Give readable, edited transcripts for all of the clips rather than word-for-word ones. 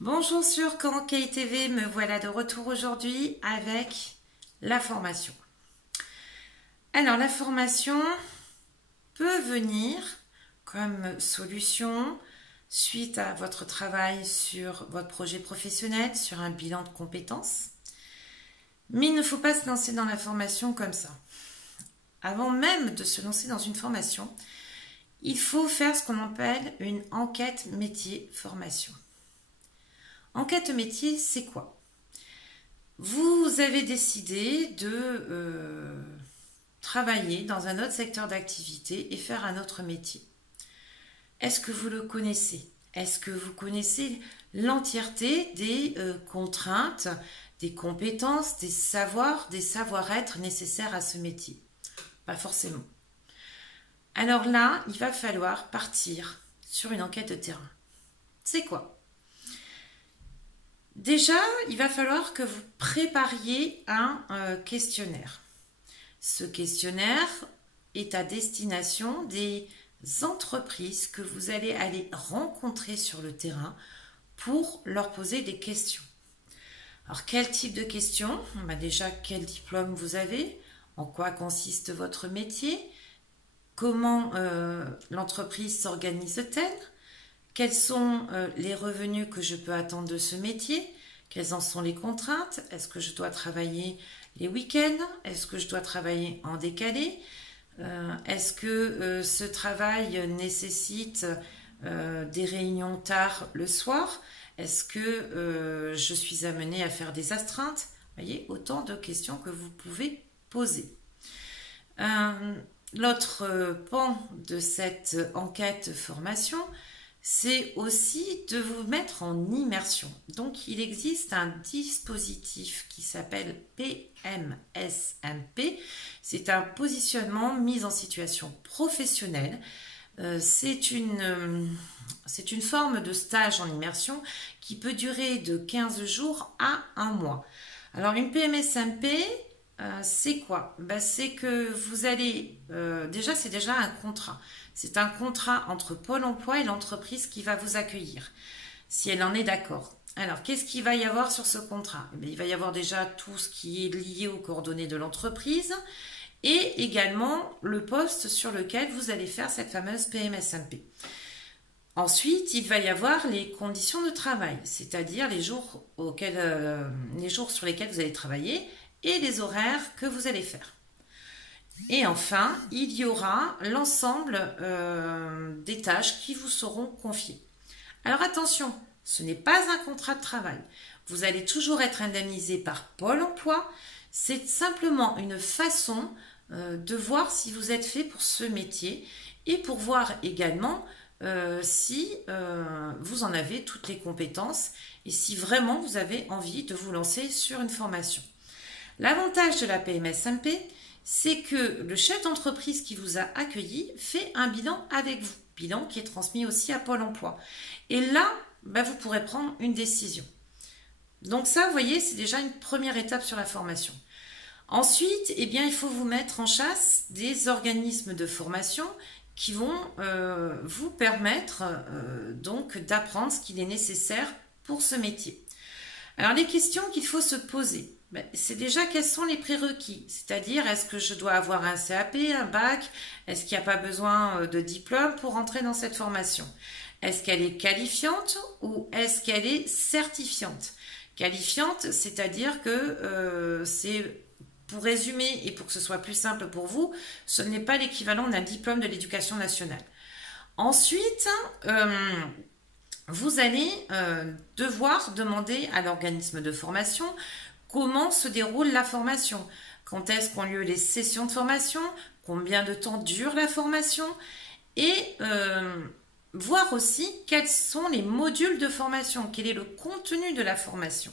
Bonjour sur Kankei TV, me voilà de retour aujourd'hui avec la formation. Alors la formation peut venir comme solution suite à votre travail sur votre projet professionnel, sur un bilan de compétences. Mais il ne faut pas se lancer dans la formation comme ça. Avant même de se lancer dans une formation, il faut faire ce qu'on appelle une enquête métier formation. Enquête métier, c'est quoi? Vous avez décidé de travailler dans un autre secteur d'activité et faire un autre métier. Est-ce que vous le connaissez? Est-ce que vous connaissez l'entièreté des contraintes, des compétences, des savoirs, des savoir-être nécessaires à ce métier? Pas forcément. Alors là, il va falloir partir sur une enquête de terrain. C'est quoi? Déjà, il va falloir que vous prépariez un questionnaire. Ce questionnaire est à destination des entreprises que vous allez aller rencontrer sur le terrain pour leur poser des questions. Alors, quel type de questions? Déjà, quel diplôme vous avez? En quoi consiste votre métier? Comment l'entreprise s'organise-t-elle? Quels sont les revenus que je peux attendre de ce métier? Quelles en sont les contraintes? Est-ce que je dois travailler les week-ends? Est-ce que je dois travailler en décalé? Est-ce que ce travail nécessite des réunions tard le soir? Est-ce que je suis amenée à faire des astreintes? Vous voyez, autant de questions que vous pouvez poser. L'autre pan de cette enquête formation, c'est aussi de vous mettre en immersion. Donc, il existe un dispositif qui s'appelle PMSMP. C'est un positionnement mis en situation professionnelle. C'est une forme de stage en immersion qui peut durer de 15 jours à un mois. Alors, une PMSMP, c'est quoi? C'est que vous allez... c'est déjà un contrat. C'est un contrat entre Pôle emploi et l'entreprise qui va vous accueillir, si elle en est d'accord. Alors, qu'est-ce qu'il va y avoir sur ce contrat? Il va y avoir déjà tout ce qui est lié aux coordonnées de l'entreprise et également le poste sur lequel vous allez faire cette fameuse PMSMP. Ensuite, il va y avoir les conditions de travail, c'est-à-dire les jours sur lesquels vous allez travailler et les horaires que vous allez faire. Et enfin, il y aura l'ensemble des tâches qui vous seront confiées. Alors attention, ce n'est pas un contrat de travail. Vous allez toujours être indemnisé par Pôle emploi. C'est simplement une façon de voir si vous êtes fait pour ce métier et pour voir également si vous en avez toutes les compétences et si vraiment vous avez envie de vous lancer sur une formation. L'avantage de la PMSMP, c'est que le chef d'entreprise qui vous a accueilli fait un bilan avec vous, bilan qui est transmis aussi à Pôle emploi. Et là, vous pourrez prendre une décision. Donc ça, vous voyez, c'est déjà une première étape sur la formation. Ensuite, il faut vous mettre en chasse des organismes de formation qui vont vous permettre donc d'apprendre ce qu'il est nécessaire pour ce métier. Alors, les questions qu'il faut se poser, c'est déjà quels sont les prérequis, c'est-à-dire est-ce que je dois avoir un CAP, un bac, est-ce qu'il n'y a pas besoin de diplôme pour entrer dans cette formation? Est-ce qu'elle est qualifiante ou est-ce qu'elle est certifiante? Qualifiante, c'est-à-dire que c'est, pour résumer et pour que ce soit plus simple pour vous, ce n'est pas l'équivalent d'un diplôme de l'éducation nationale. Ensuite, vous allez devoir demander à l'organisme de formation comment se déroule la formation, quand est-ce qu'ont lieu les sessions de formation, combien de temps dure la formation et voir aussi quels sont les modules de formation, quel est le contenu de la formation.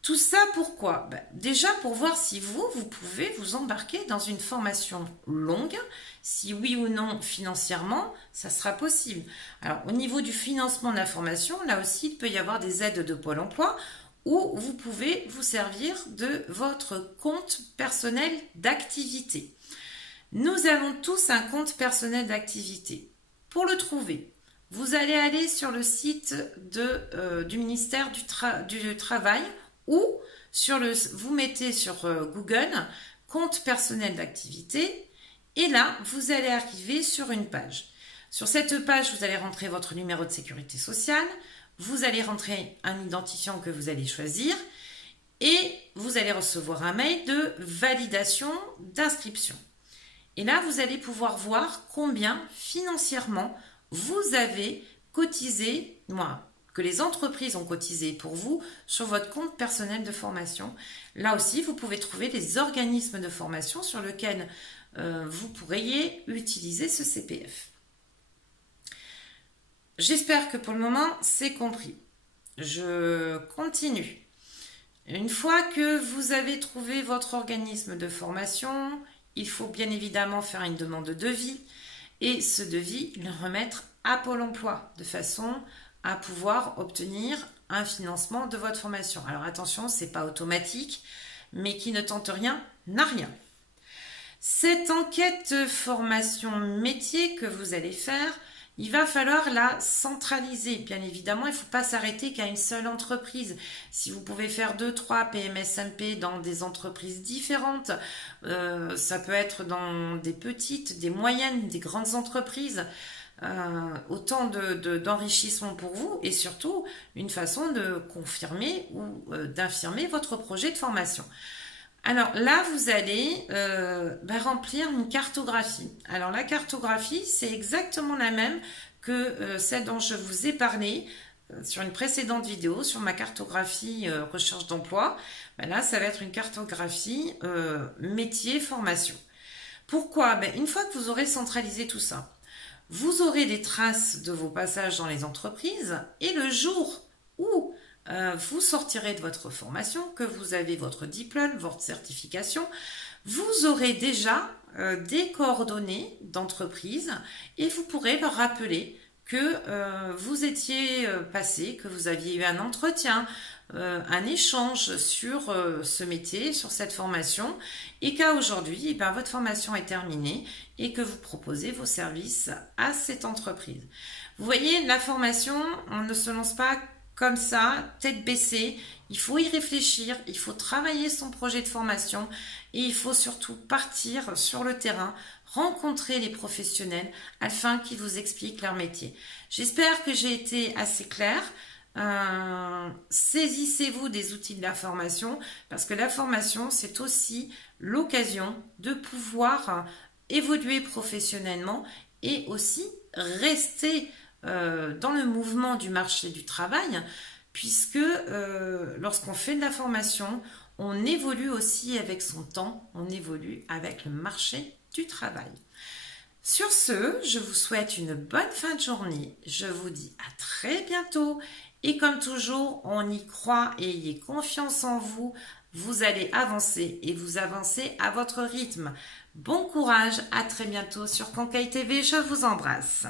Tout ça pourquoi? Déjà pour voir si vous pouvez vous embarquer dans une formation longue, si oui ou non financièrement, ça sera possible. Alors au niveau du financement de la formation, là aussi il peut y avoir des aides de Pôle emploi où vous pouvez vous servir de votre compte personnel d'activité. Nous avons tous un compte personnel d'activité. Pour le trouver, vous allez aller sur le site du ministère du Travail ou vous mettez sur Google compte personnel d'activité et là, vous allez arriver sur une page. Sur cette page, vous allez rentrer votre numéro de sécurité sociale, vous allez rentrer un identifiant que vous allez choisir et vous allez recevoir un mail de validation d'inscription. Et là, vous allez pouvoir voir combien financièrement vous avez cotisé, que les entreprises ont cotisé pour vous sur votre compte personnel de formation. Là aussi, vous pouvez trouver des organismes de formation sur lesquels vous pourriez utiliser ce CPF. J'espère que pour le moment, c'est compris. Je continue. Une fois que vous avez trouvé votre organisme de formation, il faut bien évidemment faire une demande de devis et ce devis, le remettre à Pôle emploi de façon à pouvoir obtenir un financement de votre formation. Alors attention, ce n'est pas automatique, mais qui ne tente rien n'a rien. Cette enquête formation métier que vous allez faire, il va falloir la centraliser. Bien évidemment, il ne faut pas s'arrêter qu'à une seule entreprise. Si vous pouvez faire 2-3 PMSMP dans des entreprises différentes, ça peut être dans des petites, des moyennes, des grandes entreprises, autant d'enrichissement pour vous et surtout une façon de confirmer ou d'infirmer votre projet de formation. Alors là, vous allez remplir une cartographie. Alors la cartographie, c'est exactement la même que celle dont je vous ai parlé sur une précédente vidéo, sur ma cartographie recherche d'emploi. Là, ça va être une cartographie métier formation. Pourquoi? Une fois que vous aurez centralisé tout ça, vous aurez des traces de vos passages dans les entreprises et le jour où vous sortirez de votre formation, que vous avez votre diplôme, votre certification, vous aurez déjà des coordonnées d'entreprise et vous pourrez leur rappeler que vous étiez passé, que vous aviez eu un entretien, un échange sur ce métier, sur cette formation et qu'à aujourd'hui, votre formation est terminée et que vous proposez vos services à cette entreprise. Vous voyez, la formation, on ne se lance pas comme ça, tête baissée, il faut y réfléchir, il faut travailler son projet de formation et il faut surtout partir sur le terrain, rencontrer les professionnels afin qu'ils vous expliquent leur métier. J'espère que j'ai été assez claire. Saisissez-vous des outils de la formation parce que la formation, c'est aussi l'occasion de pouvoir évoluer professionnellement et aussi rester dans le mouvement du marché du travail, puisque lorsqu'on fait de la formation, on évolue aussi avec son temps, on évolue avec le marché du travail. Sur ce, je vous souhaite une bonne fin de journée, je vous dis à très bientôt et comme toujours, on y croit et ayez confiance en vous, vous allez avancer et vous avancez à votre rythme. Bon courage, à très bientôt sur Conquête TV, je vous embrasse.